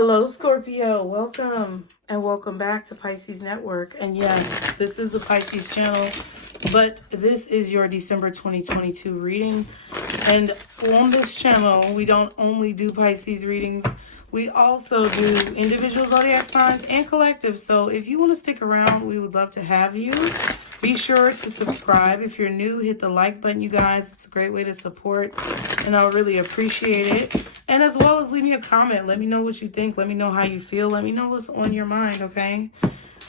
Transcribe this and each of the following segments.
Hello, Scorpio. Welcome and welcome back to Pisces Network. And yes, this is the Pisces channel, but this is your December 2022 reading. And on this channel, we don't only do Pisces readings, we also do individual zodiac signs and collective. So if you want to stick around, we would love to have you. Be sure to subscribe. If you're new, hit the like button, you guys. It's a great way to support, and I'll really appreciate it. And as well as leave me a comment. Let me know what you think. Let me know how you feel. Let me know what's on your mind, okay?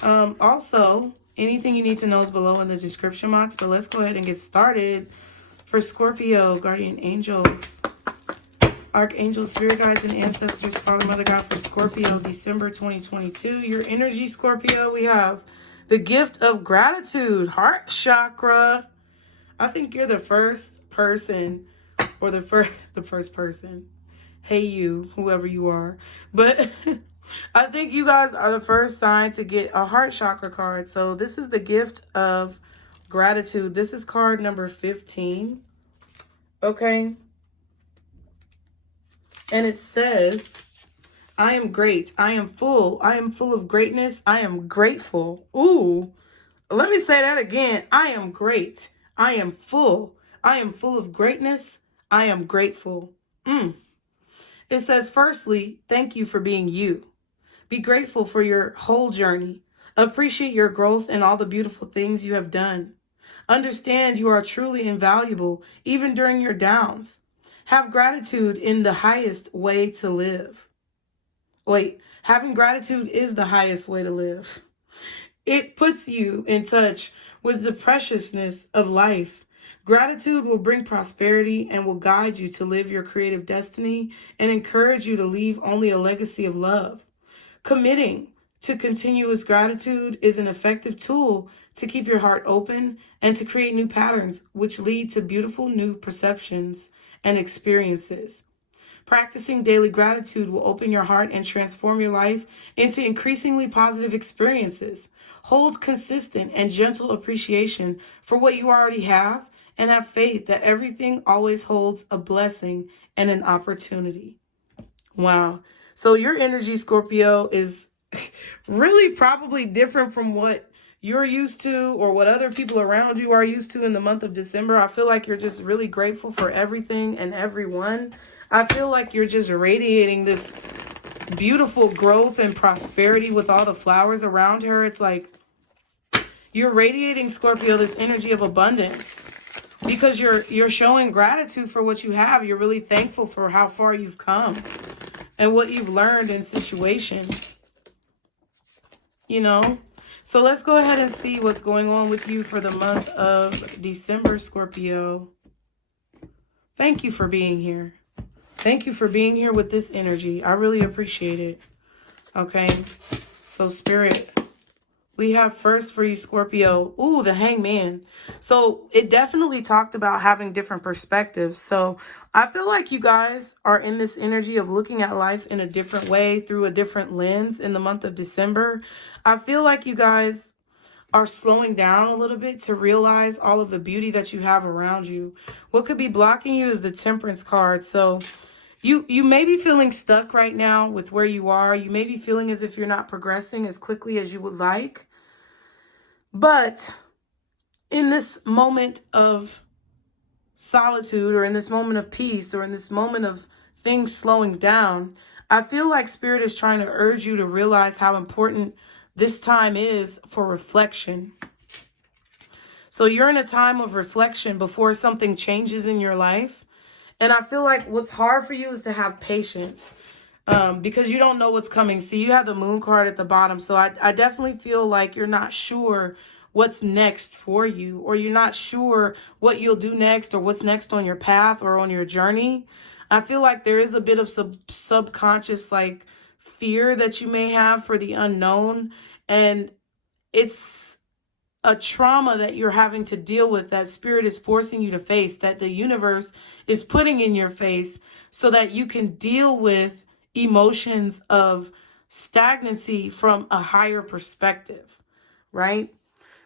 Also, anything you need to know is below in the description box. But let's go ahead and get started. For Scorpio, guardian angels, archangels, spirit guides, and ancestors, Father, Mother, God, for Scorpio, December 2022. Your energy, Scorpio, we have the gift of gratitude, heart chakra. I think you're the first person, or the first person. Hey, you, whoever you are. But I think you guys are the first sign to get a heart chakra card. So this is the gift of gratitude. This is card number 15. Okay. And it says, I am great. I am full. I am full of greatness. I am grateful. Ooh, let me say that again. I am great. I am full. I am full of greatness. I am grateful. It says, firstly, thank you for being you. Be grateful for your whole journey. Appreciate your growth and all the beautiful things you have done. Understand you are truly invaluable, even during your downs. Have gratitude in the highest way to live. Wait, having gratitude is the highest way to live. It puts you in touch with the preciousness of life. Gratitude will bring prosperity and will guide you to live your creative destiny and encourage you to leave only a legacy of love. Committing to continuous gratitude is an effective tool to keep your heart open and to create new patterns which lead to beautiful new perceptions and experiences. Practicing daily gratitude will open your heart and transform your life into increasingly positive experiences. Hold consistent and gentle appreciation for what you already have and have faith that everything always holds a blessing and an opportunity. Wow. So your energy, Scorpio, is really probably different from what you're used to or what other people around you are used to in the month of December. I feel like you're just really grateful for everything and everyone. I feel like you're just radiating this beautiful growth and prosperity with all the flowers around her. It's like you're radiating, Scorpio, this energy of abundance because you're showing gratitude for what you have. You're really thankful for how far you've come and what you've learned in situations, you know? So let's go ahead and see what's going on with you for the month of December, Scorpio. Thank you for being here. Thank you for being here with this energy. I really appreciate it. Okay. So Spirit, we have first for you, Scorpio. Ooh, the Hangman. So it definitely talked about having different perspectives. So I feel like you guys are in this energy of looking at life in a different way through a different lens in the month of December. I feel like you guys are slowing down a little bit to realize all of the beauty that you have around you. What could be blocking you is the Temperance card. So you may be feeling stuck right now with where you are. You may be feeling as if you're not progressing as quickly as you would like. But in this moment of solitude or in this moment of peace or in this moment of things slowing down, I feel like Spirit is trying to urge you to realize how important this time is for reflection. So you're in a time of reflection before something changes in your life. And I feel like what's hard for you is to have patience because you don't know what's coming. See, you have the Moon card at the bottom. So I definitely feel like you're not sure what's next for you, or you're not sure what you'll do next or what's next on your path or on your journey. I feel like there is a bit of subconscious like fear that you may have for the unknown. And it's a trauma that you're having to deal with that Spirit is forcing you to face, that the universe is putting in your face so that you can deal with emotions of stagnancy from a higher perspective, right?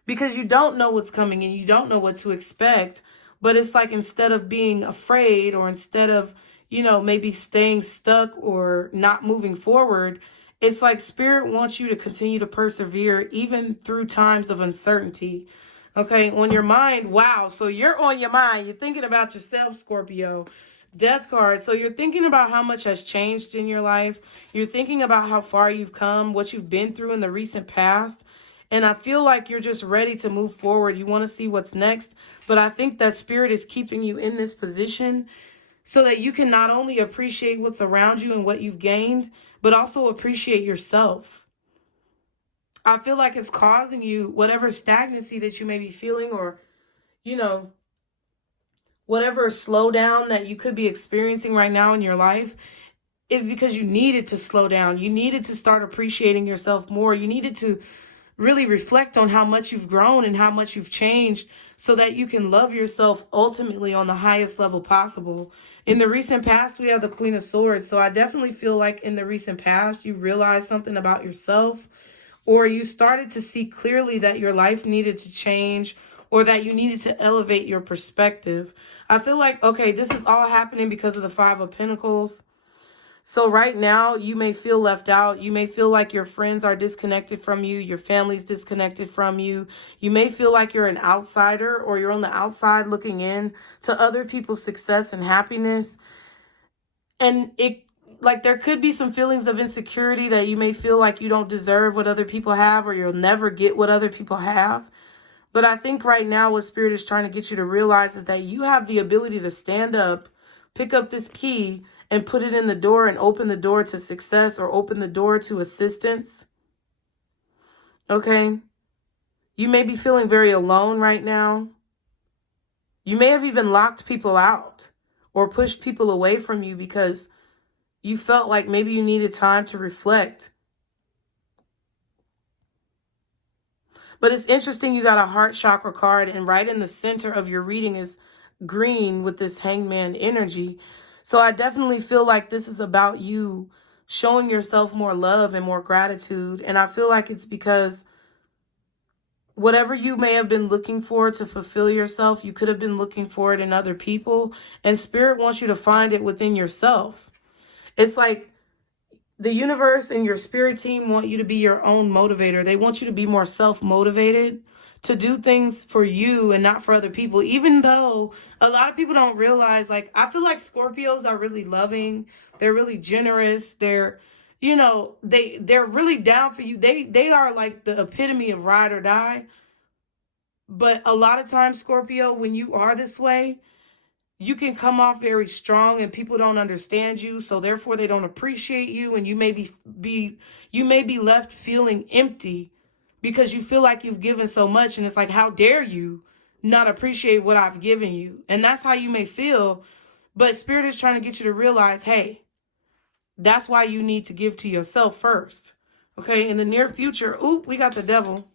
Because you don't know what's coming and you don't know what to expect. But it's like instead of being afraid or instead of, maybe staying stuck or not moving forward, it's like Spirit wants you to continue to persevere even through times of uncertainty. Okay, on your mind. Wow, so you're on your mind. You're thinking about yourself, Scorpio. Death card. So you're thinking about how much has changed in your life. You're thinking about how far you've come, what you've been through in the recent past. And I feel like you're just ready to move forward. You want to see what's next. But I think that Spirit is keeping you in this position so that you can not only appreciate what's around you and what you've gained, but also appreciate yourself. I feel like it's causing you whatever stagnancy that you may be feeling, or, whatever slowdown that you could be experiencing right now in your life, is because you needed to slow down. You needed to start appreciating yourself more. You needed to really reflect on how much you've grown and how much you've changed so that you can love yourself ultimately on the highest level possible. In the recent past, we have the Queen of Swords. So I definitely feel like in the recent past, you realized something about yourself, or you started to see clearly that your life needed to change, or that you needed to elevate your perspective. I feel like, okay, this is all happening because of the Five of Pentacles. So right now, you may feel left out. You may feel like your friends are disconnected from you. Your family's disconnected from you. You may feel like you're an outsider, or you're on the outside looking in to other people's success and happiness. And there could be some feelings of insecurity that you may feel like you don't deserve what other people have, or you'll never get what other people have. But I think right now what Spirit is trying to get you to realize is that you have the ability to stand up, pick up this key, and put it in the door and open the door to success, or open the door to assistance. Okay? You may be feeling very alone right now. You may have even locked people out or pushed people away from you because you felt like maybe you needed time to reflect. But it's interesting, you got a heart chakra card, and right in the center of your reading is green with this hangman energy. So I definitely feel like this is about you showing yourself more love and more gratitude. And I feel like it's because whatever you may have been looking for to fulfill yourself, you could have been looking for it in other people. And Spirit wants you to find it within yourself. It's like the universe and your spirit team want you to be your own motivator. They want you to be more self-motivated to do things for you and not for other people. Even though a lot of people don't realize, I feel like Scorpios are really loving. They're really generous. They're, they're really down for you. They are like the epitome of ride or die. But a lot of times, Scorpio, when you are this way, you can come off very strong and people don't understand you, so therefore they don't appreciate you, and you may be left feeling empty because you feel like you've given so much, and it's like, how dare you not appreciate what I've given you? And that's how you may feel. But Spirit is trying to get you to realize, hey, that's why you need to give to yourself first. Okay, in the near future, we got the Devil.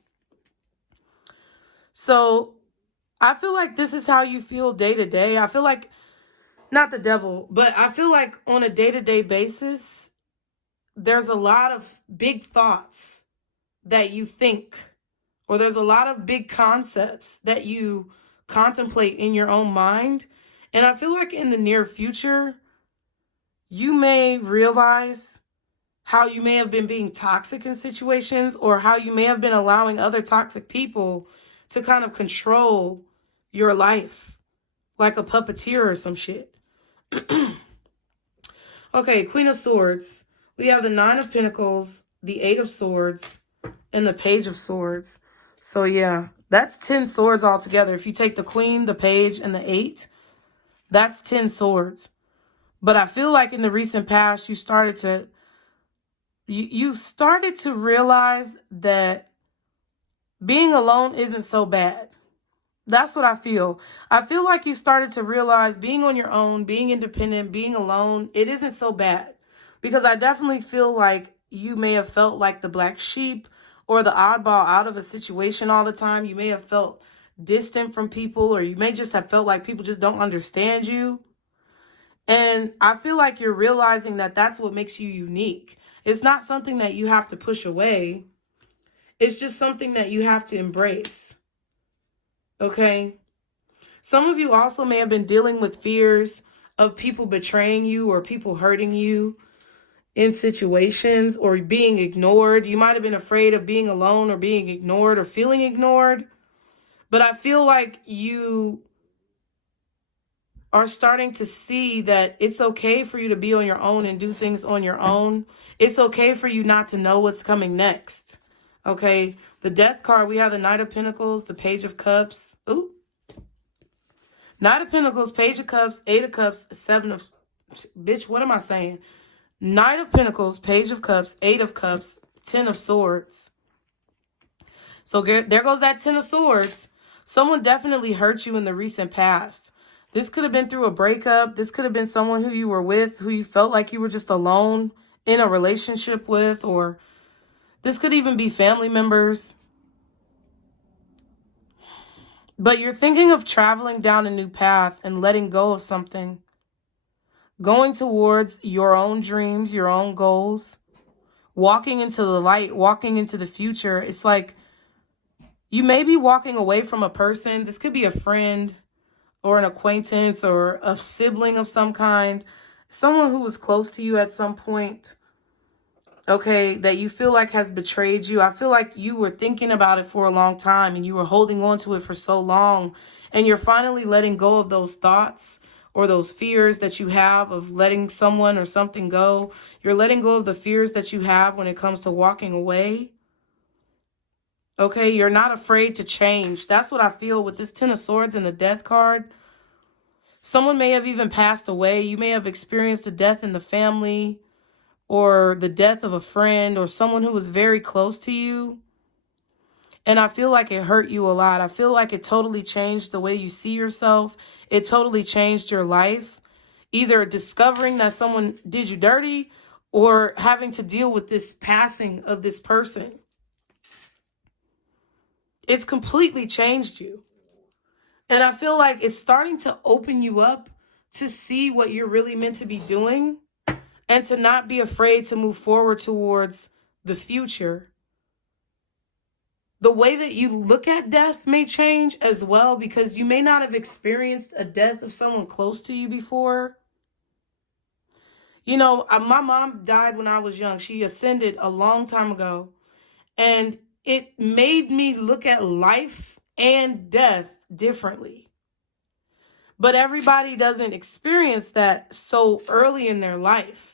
So I feel like this is how you feel day to day. I feel like, not the Devil, but I feel like on a day-to-day basis, there's a lot of big thoughts that you think, or there's a lot of big concepts that you contemplate in your own mind. And I feel like in the near future, you may realize how you may have been being toxic in situations, or how you may have been allowing other toxic people to kind of control your life like a puppeteer or some shit. Okay, Queen of Swords. We have the Nine of Pentacles, the Eight of Swords, and the Page of Swords. So yeah, that's 10 swords altogether. If you take the Queen, the Page, and the 8, that's 10 swords. But I feel like in the recent past, you started to realize that being alone isn't so bad. That's what I feel. I feel like you started to realize being on your own, being independent, being alone, it isn't so bad. Because I definitely feel like you may have felt like the black sheep or the oddball out of a situation all the time. You may have felt distant from people, or you may just have felt like people just don't understand you. And I feel like you're realizing that that's what makes you unique. It's not something that you have to push away. It's just something that you have to embrace. Okay? Some of you also may have been dealing with fears of people betraying you or people hurting you in situations or being ignored. You might have been afraid of being alone or being ignored or feeling ignored. But I feel like you are starting to see that it's okay for you to be on your own and do things on your own. It's okay for you not to know what's coming next. Okay, the Death card, we have the Knight of Pentacles, the Page of Cups. Ooh. Knight of Pentacles, Page of Cups, Eight of Cups, Seven of... Bitch, what am I saying? Knight of Pentacles, Page of Cups, Eight of Cups, Ten of Swords. So there goes that Ten of Swords. Someone definitely hurt you in the recent past. This could have been through a breakup. This could have been someone who you were with, who you felt like you were just alone in a relationship with, or this could even be family members. But you're thinking of traveling down a new path and letting go of something. Going towards your own dreams, your own goals. Walking into the light, walking into the future. It's like you may be walking away from a person. This could be a friend or an acquaintance or a sibling of some kind. Someone who was close to you at some point. Okay, that you feel like has betrayed you. I feel like you were thinking about it for a long time and you were holding on to it for so long. And you're finally letting go of those thoughts or those fears that you have of letting someone or something go. You're letting go of the fears that you have when it comes to walking away. Okay, you're not afraid to change. That's what I feel with this Ten of Swords and the Death card. Someone may have even passed away. You may have experienced a death in the family or the death of a friend or someone who was very close to you. And I feel like it hurt you a lot. I feel like it totally changed the way you see yourself. It totally changed your life. Either discovering that someone did you dirty or having to deal with this passing of this person. It's completely changed you. And I feel like it's starting to open you up to see what you're really meant to be doing and to not be afraid to move forward towards the future. The way that you look at death may change as well because you may not have experienced a death of someone close to you before. You know, my mom died when I was young. She ascended a long time ago. And it made me look at life and death differently. But everybody doesn't experience that so early in their life.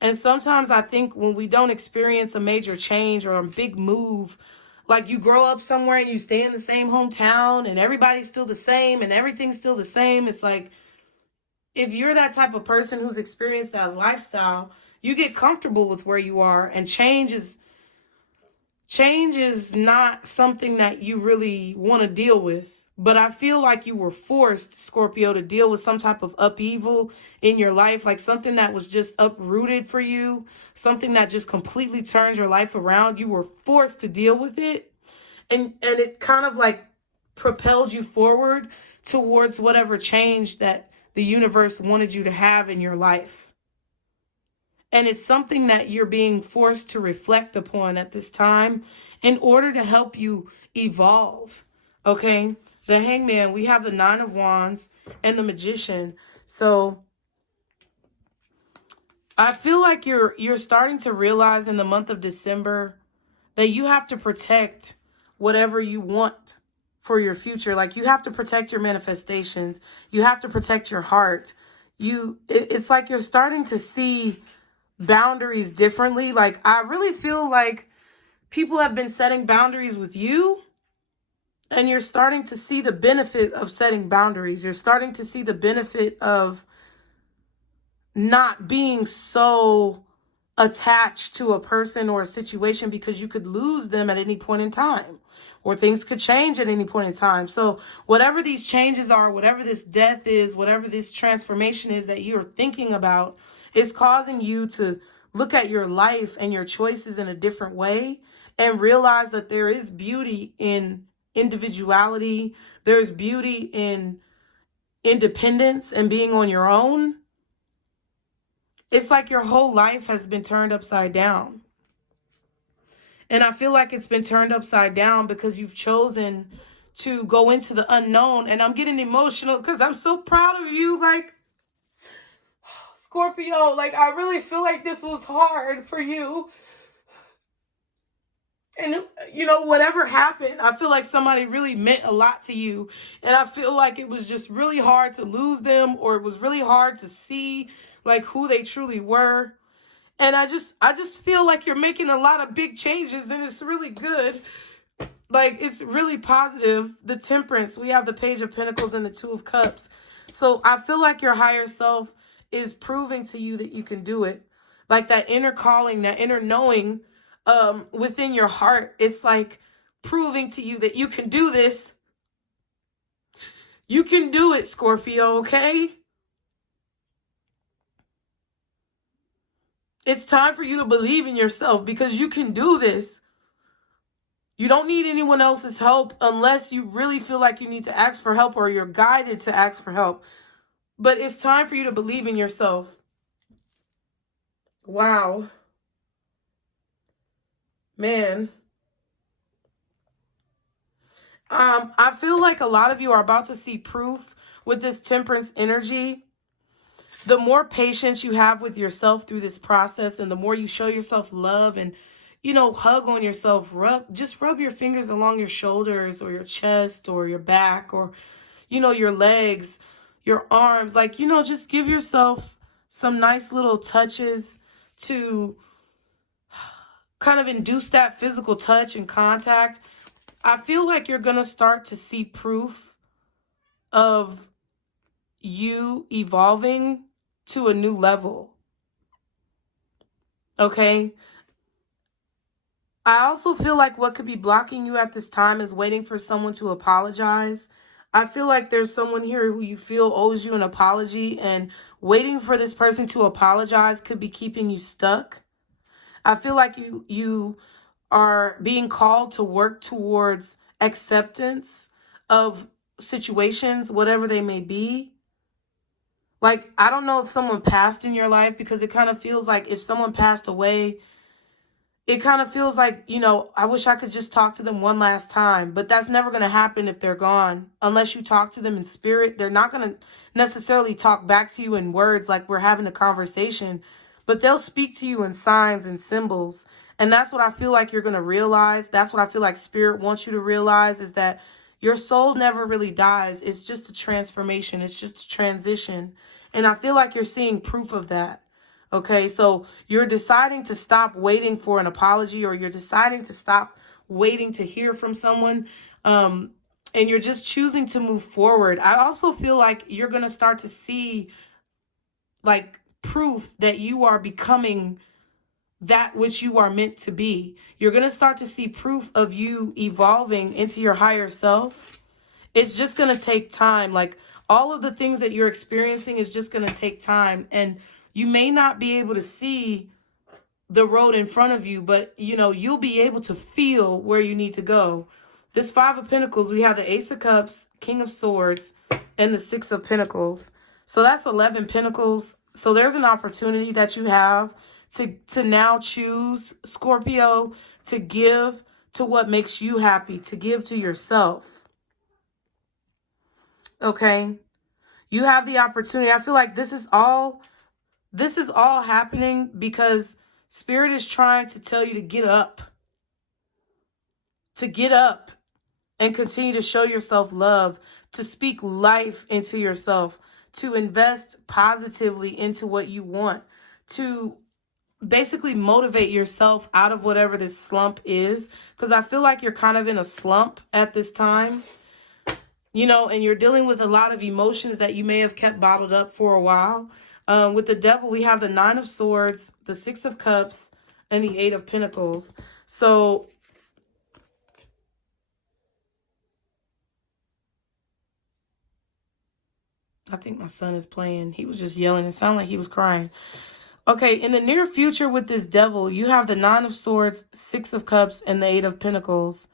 And sometimes I think when we don't experience a major change or a big move, like you grow up somewhere and you stay in the same hometown and everybody's still the same and everything's still the same. It's like, if you're that type of person who's experienced that lifestyle, you get comfortable with where you are, and change is not something that you really want to deal with. But I feel like you were forced, Scorpio, to deal with some type of upheaval in your life, like something that was just uprooted for you, something that just completely turned your life around. You were forced to deal with it. And it kind of like propelled you forward towards whatever change that the universe wanted you to have in your life. And it's something that you're being forced to reflect upon at this time in order to help you evolve. Okay? The Hangman, we have the Nine of Wands and the Magician. So I feel like you're starting to realize in the month of December that you have to protect whatever you want for your future. Like you have to protect your manifestations. You have to protect your heart. It's like you're starting to see boundaries differently. Like I really feel like people have been setting boundaries with you. And you're starting to see the benefit of setting boundaries. You're starting to see the benefit of not being so attached to a person or a situation because you could lose them at any point in time, or things could change at any point in time. So whatever these changes are, whatever this death is, whatever this transformation is that you're thinking about, is causing you to look at your life and your choices in a different way and realize that there is beauty in individuality. There's beauty in independence and being on your own. It's like your whole life has been turned upside down. And I feel like it's been turned upside down because you've chosen to go into the unknown. And I'm getting emotional because I'm so proud of you. Like, Scorpio, like, I really feel like this was hard for you. And, you know, whatever happened, I feel like somebody really meant a lot to you. And I feel like it was just really hard to lose them, or it was really hard to see, like, who they truly were. And I just feel like you're making a lot of big changes, and it's really good. Like, it's really positive. The Temperance, we have the Page of Pentacles and the Two of Cups. So I feel like your higher self is proving to you that you can do it. Like that inner calling, that inner knowing within your heart. It's like proving to you that you can do this. You can do it, Scorpio, okay? It's time for you to believe in yourself because you can do this. You don't need anyone else's help unless you really feel like you need to ask for help or you're guided to ask for help. But it's time for you to believe in yourself. Wow. Man. I feel like a lot of you are about to see proof with this Temperance energy. The more patience you have with yourself through this process, and the more you show yourself love and, you know, hug on yourself, just rub your fingers along your shoulders or your chest or your back or, you know, your legs, your arms. Like, you know, just give yourself some nice little touches to kind of induce that physical touch and contact. I feel like you're going to start to see proof of you evolving to a new level. Okay? I also feel like what could be blocking you at this time is waiting for someone to apologize. I feel like there's someone here who you feel owes you an apology, and waiting for this person to apologize could be keeping you stuck. I feel like you are being called to work towards acceptance of situations, whatever they may be. Like, I don't know if someone passed in your life, because it kind of feels like if someone passed away, it kind of feels like, you know, I wish I could just talk to them one last time. But that's never going to happen if they're gone. Unless you talk to them in spirit, they're not going to necessarily talk back to you in words like we're having a conversation. But they'll speak to you in signs and symbols. And that's what I feel like you're going to realize. That's what I feel like Spirit wants you to realize, is that your soul never really dies. It's just a transformation. It's just a transition. And I feel like you're seeing proof of that. Okay, so you're deciding to stop waiting for an apology, or you're deciding to stop waiting to hear from someone. And you're just choosing to move forward. I also feel like you're going to start to see like proof that you are becoming that which you are meant to be. You're going to start to see proof of you evolving into your higher self. It's just going to take time. Like, all of the things that you're experiencing is just going to take time. And you may not be able to see the road in front of you, but, you know, you'll be able to feel where you need to go. This Five of Pentacles, we have the Ace of Cups, King of Swords, and the Six of Pentacles. So that's 11 Pentacles. So there's an opportunity that you have to now choose, Scorpio, to give to what makes you happy, to give to yourself. Okay? You have the opportunity. I feel like this is all happening because Spirit is trying to tell you to get up. To get up and continue to show yourself love, to speak life into yourself, to invest positively into what you want, to basically motivate yourself out of whatever this slump is. Because I feel like you're kind of in a slump at this time, you know, and you're dealing with a lot of emotions that you may have kept bottled up for a while. With the Devil, we have the Nine of Swords, the Six of Cups, and the Eight of Pentacles. So I think my son is playing. He was just yelling. It sounded like he was crying. Okay, in the near future with this Devil, you have the Nine of Swords, Six of Cups, and the Eight of Pentacles.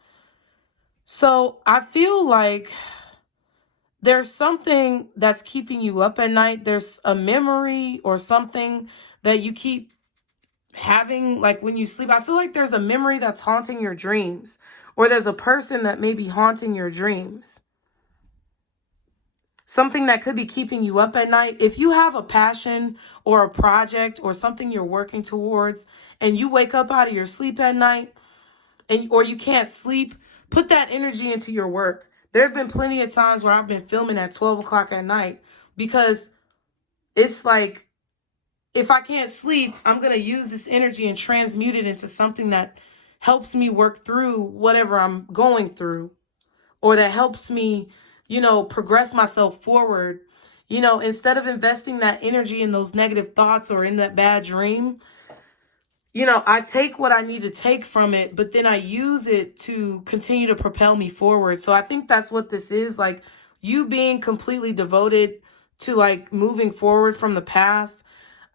So I feel like there's something that's keeping you up at night. There's a memory or something that you keep having, like when you sleep. I feel like there's a memory that's haunting your dreams, or there's a person that may be haunting your dreams. Something that could be keeping you up at night. If you have a passion or a project or something you're working towards and you wake up out of your sleep at night or you can't sleep, put that energy into your work. There have been plenty of times where I've been filming at 12 o'clock at night because it's like, if I can't sleep, I'm going to use this energy and transmute it into something that helps me work through whatever I'm going through, or that helps me, progress myself forward. Instead of investing that energy in those negative thoughts or in that bad dream, I take what I need to take from it, but then I use it to continue to propel me forward. So I think that's what this is, like you being completely devoted to like moving forward from the past.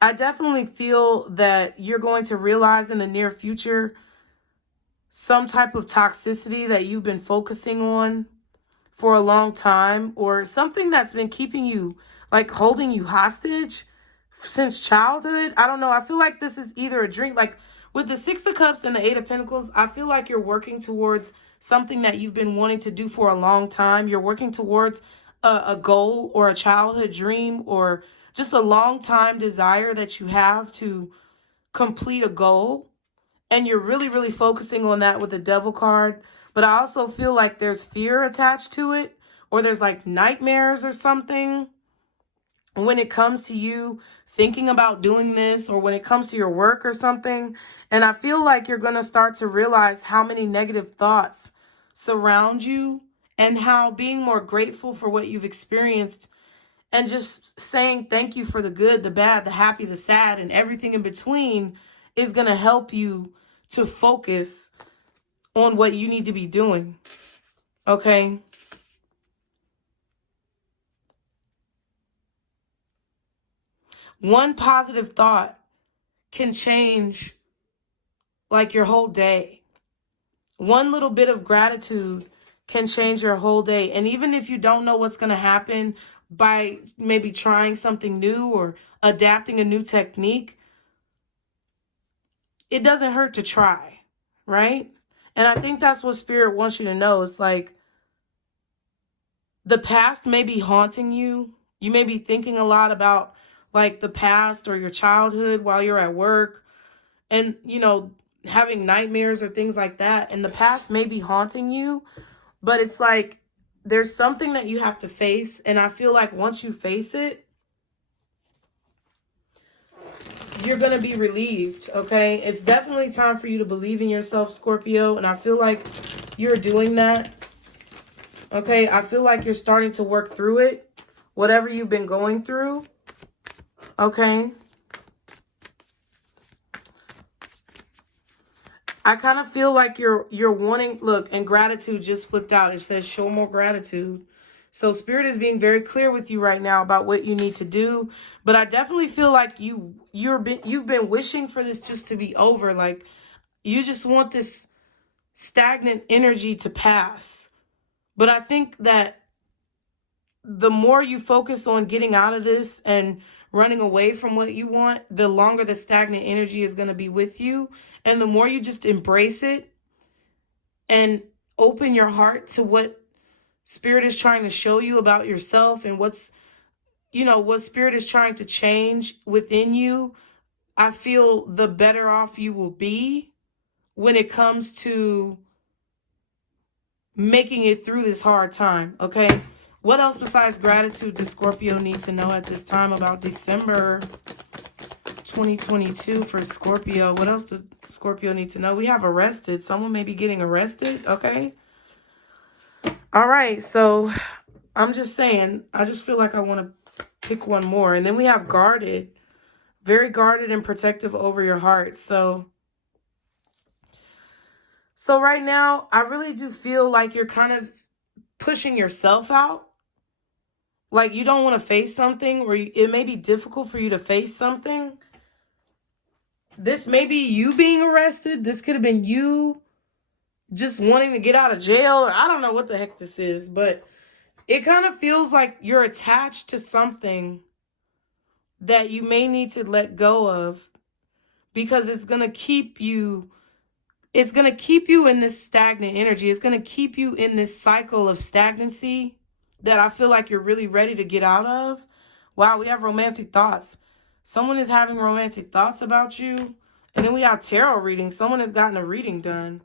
I definitely feel that you're going to realize in the near future some type of toxicity that you've been focusing on for a long time, or something that's been keeping you, like holding you hostage since childhood. I don't know. I feel like this is either a drink, like with the Six of Cups and the Eight of Pentacles, I feel like you're working towards something that you've been wanting to do for a long time. You're working towards a goal or a childhood dream or just a long time desire that you have to complete a goal. And you're really, really focusing on that with the Devil card. But I also feel like there's fear attached to it, or there's like nightmares or something when it comes to you thinking about doing this, or when it comes to your work or something. And I feel like you're going to start to realize how many negative thoughts surround you, and how being more grateful for what you've experienced and just saying thank you for the good, the bad, the happy, the sad, and everything in between is going to help you to focus on what you need to be doing. Okay? One positive thought can change like your whole day. One little bit of gratitude can change your whole day. And even if you don't know what's going to happen by maybe trying something new or adapting a new technique, it doesn't hurt to try, right? And I think that's what Spirit wants you to know. It's like the past may be haunting you. You may be thinking a lot about like the past or your childhood while you're at work, and, having nightmares or things like that. And the past may be haunting you, but it's like there's something that you have to face. And I feel like once you face it, you're going to be relieved, okay? It's definitely time for you to believe in yourself, Scorpio. And I feel like you're doing that, okay? I feel like you're starting to work through it, whatever you've been going through, okay? I kind of feel like you're wanting, look, and gratitude just flipped out. It says show more gratitude. So Spirit is being very clear with you right now about what you need to do. But I definitely feel like you've been wishing for this just to be over. Like you just want this stagnant energy to pass. But I think that the more you focus on getting out of this and running away from what you want, the longer the stagnant energy is going to be with you. And the more you just embrace it and open your heart to what Spirit is trying to show you about yourself and what Spirit is trying to change within you, I feel the better off you will be when it comes to making it through this hard time, okay? What else besides gratitude does Scorpio need to know at this time about December 2022 for Scorpio? What else does Scorpio need to know? We have arrested. Someone may be getting arrested, okay? All right, so I'm just saying, I just feel like I want to pick one more. And then we have guarded, very guarded and protective over your heart. So right now, I really do feel like you're kind of pushing yourself out. Like you don't want to face something, or it may be difficult for you to face something. This may be you being arrested. This could have been you just wanting to get out of jail. I don't know what the heck this is, but it kind of feels like you're attached to something that you may need to let go of, because it's going to keep you it's going to keep you in this stagnant energy. It's going to keep you in this cycle of stagnancy that I feel like you're really ready to get out of. Wow, we have romantic thoughts. Someone is having romantic thoughts about you. And then we have tarot reading. Someone has gotten a reading done.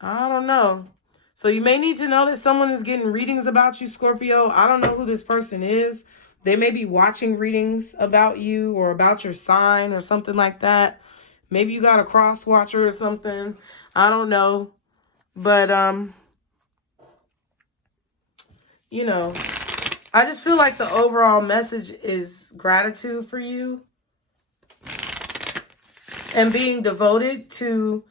I don't know. So you may need to know that someone is getting readings about you, Scorpio. I don't know who this person is. They may be watching readings about you or about your sign or something like that. Maybe you got a cross watcher or something. I don't know. But, you know, I just feel like the overall message is gratitude for you. And being devoted to,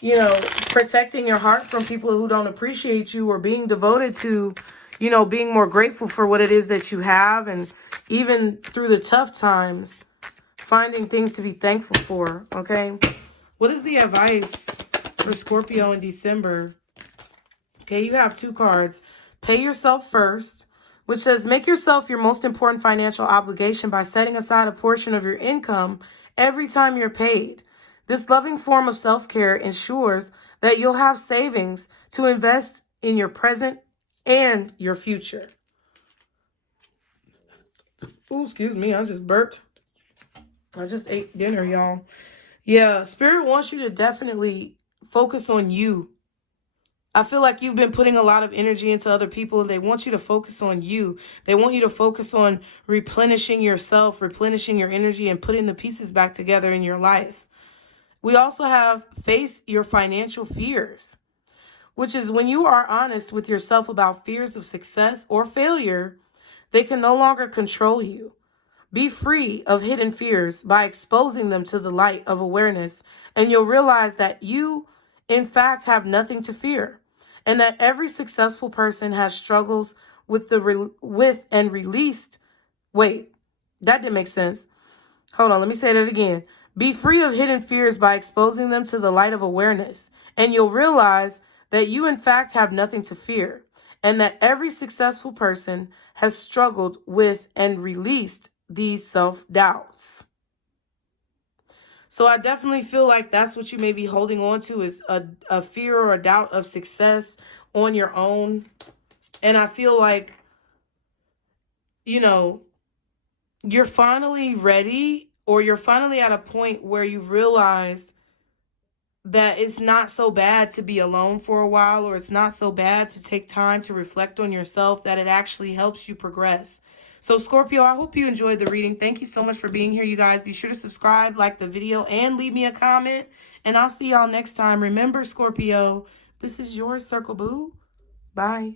you know, protecting your heart from people who don't appreciate you, or being devoted to, you know, being more grateful for what it is that you have. And even through the tough times, finding things to be thankful for, okay? What is the advice for Scorpio in December? Okay, you have 2 cards. Pay yourself first, which says make yourself your most important financial obligation by setting aside a portion of your income every time you're paid. This loving form of self-care ensures that you'll have savings to invest in your present and your future. Ooh, excuse me, I just burped. I just ate dinner, y'all. Yeah, Spirit wants you to definitely focus on you. I feel like you've been putting a lot of energy into other people, and they want you to focus on you. They want you to focus on replenishing yourself, replenishing your energy, and putting the pieces back together in your life. We also have face your financial fears, which is when you are honest with yourself about fears of success or failure, they can no longer control you. Be free of hidden fears by exposing them to the light of awareness, and you'll realize that you, in fact, have nothing to fear, and that every successful person has struggles with and released. Wait, that didn't make sense. Hold on, let me say that again. Be free of hidden fears by exposing them to the light of awareness, and you'll realize that you, in fact, have nothing to fear, and that every successful person has struggled with and released these self-doubts. So I definitely feel like that's what you may be holding on to, is a fear or a doubt of success on your own. And I feel like, you know, you're finally ready, or you're finally at a point where you realize that it's not so bad to be alone for a while, or it's not so bad to take time to reflect on yourself, that it actually helps you progress. So Scorpio, I hope you enjoyed the reading. Thank you so much for being here, you guys. Be sure to subscribe, like the video, and leave me a comment. And I'll see y'all next time. Remember, Scorpio, this is your circle, boo. Bye.